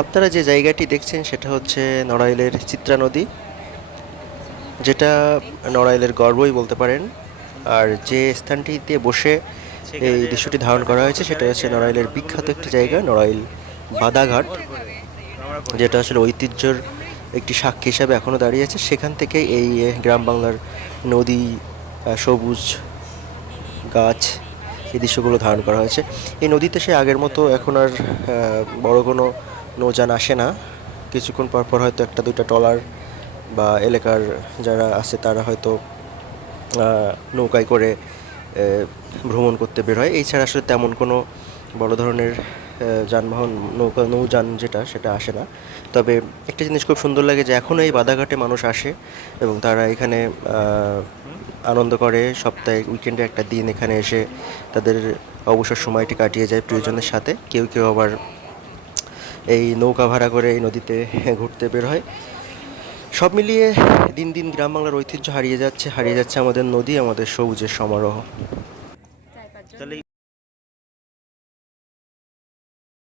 আপনারা যে জায়গাটি দেখছেন সেটা হচ্ছে নড়াইলের চিত্রা নদী, যেটা নড়াইলের গর্বই বলতে পারেন। আর যে স্থানটিতে বসে এই দৃশ্যটি ধারণ করা হয়েছে সেটা হচ্ছে নড়াইলের বিখ্যাত একটি জায়গা, নড়াইল বাদাঘাট, যেটা আসলে ঐতিহ্যর একটি সাক্ষী হিসাবে এখনও দাঁড়িয়ে আছে। সেখান থেকে এই গ্রাম বাংলার নদী সবুজ গাছ, এই দৃশ্যগুলো ধারণ করা হয়েছে। এই নদীতে সে আগের মতো এখন আর বড় কোনো নৌযান আসে না। কিছুক্ষণ পর পর হয়তো একটা দুইটা ট্রলার বা এলাকার যারা আছে তারা হয়তো নৌকায় করে ভ্রমণ করতে বের হয়। এছাড়া আসলে তেমন কোনো বড় ধরনের যানবাহন, নৌকা, নৌযান যেটা, সেটা আসে না। তবে একটা জিনিস খুব সুন্দর লাগে যে এখনও এই বাধাঘাটে মানুষ আসে এবং তারা এখানে আনন্দ করে। সপ্তাহে উইকেন্ডে একটা দিন এখানে এসে তাদের অবসর সময়টি কাটিয়ে যায় প্রিয়জনের সাথে। কেউ কেউ আবার এই নৌকা ভাড়া করে এই নদীতে ঘুরতে বের হয়। সব মিলিয়ে দিন দিন গ্রাম বাংলার ঐতিহ্য হারিয়ে যাচ্ছে হারিয়ে যাচ্ছে আমাদের নদী আমাদের সবুজের সমারোহ।